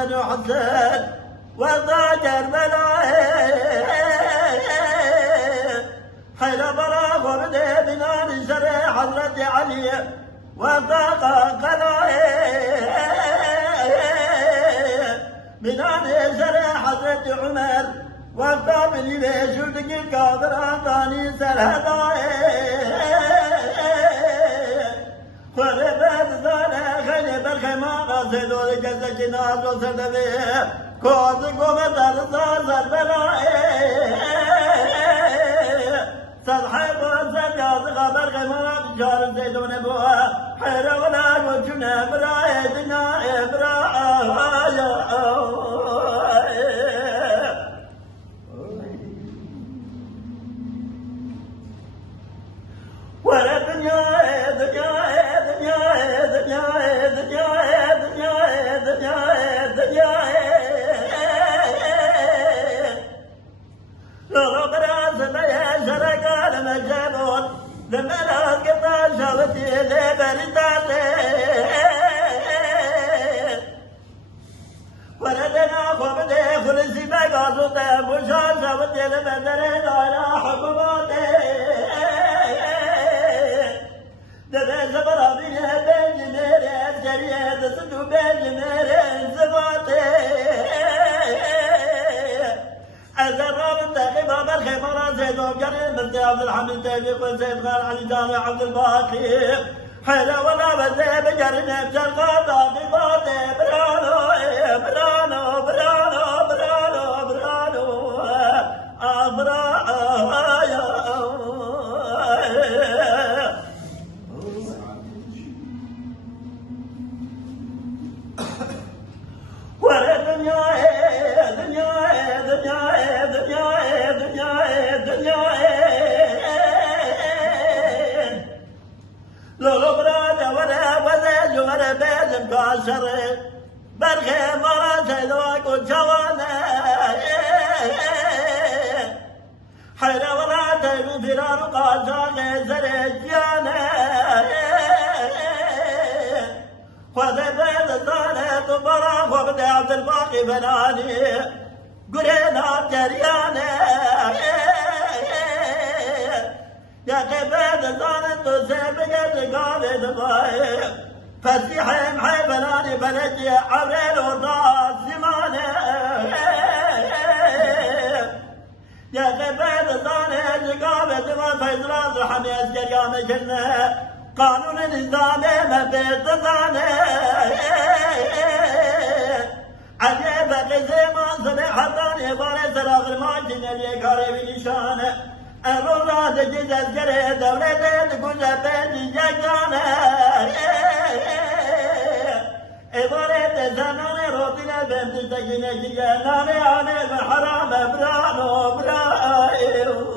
حسن وحسن وضع كربلاء حيل براغ وبدأ بنار شرع حضرة علي وضاق قلائه بنار شرع حضرة عمر وقام لي بشردك الكافر أعطاني سرهدائه فربت ذانا خيني بالخيمان سيدو لكسك ناس وسردبه كوزك ومدر زازر بلائه صدحي وزر يازق بالخيمان بجار سيدو نبوه حير ولا وجنا براء دنا براء ولا دنيا دنيا دنيا دنيا دنيا دنيا دنيا دنيا لو براس ما شرك لما جابون لما لقيت شوتي لبرداتي وردنا خبدي خلصي بقاصوتي مشان شوتي لبردري لا حكوماتي دبي زبرا بيها بين جميرين جريه تصدو بين جميرين زباتي الزرار تقيبها بالخيمرة زيد وقريب بنت عبد الحميد تيبيق وزيد غار علي جامع عبد الباقي حيلة ولا بزي بجرني بشرقات عقباتي برانو برانو برانو برانو برانو برانو ولا دنيا دنيا دنيا دنيا دنيا دنيا لو براد ولا جمر بيزم كاشر برخي مرا سيدوك وجوانا حير ولا تيرو فرار قاشر زرجانا خذ بيت الزانة وبراغ وبدأ عبد الباقي بناني قرينا جريانة يا قبيت الزانة تسيبك قابل دمائي فسيحي محي بناني بلجي عبرين وطاس زمانة يا قبيت الزانة قابل دمائي فإزراز رحمي أسجر يا مجنة قانون النظام ما بيتزانه عجيب قزيما صبح حطاني باري سراغ الماجن اللي قاري بنشانه الرولاد جيز الجري دولتين كل بيت جاكانه إبارة زناني روتنا بنت تجينا جيجا ناني عاني بحرام برانو برانو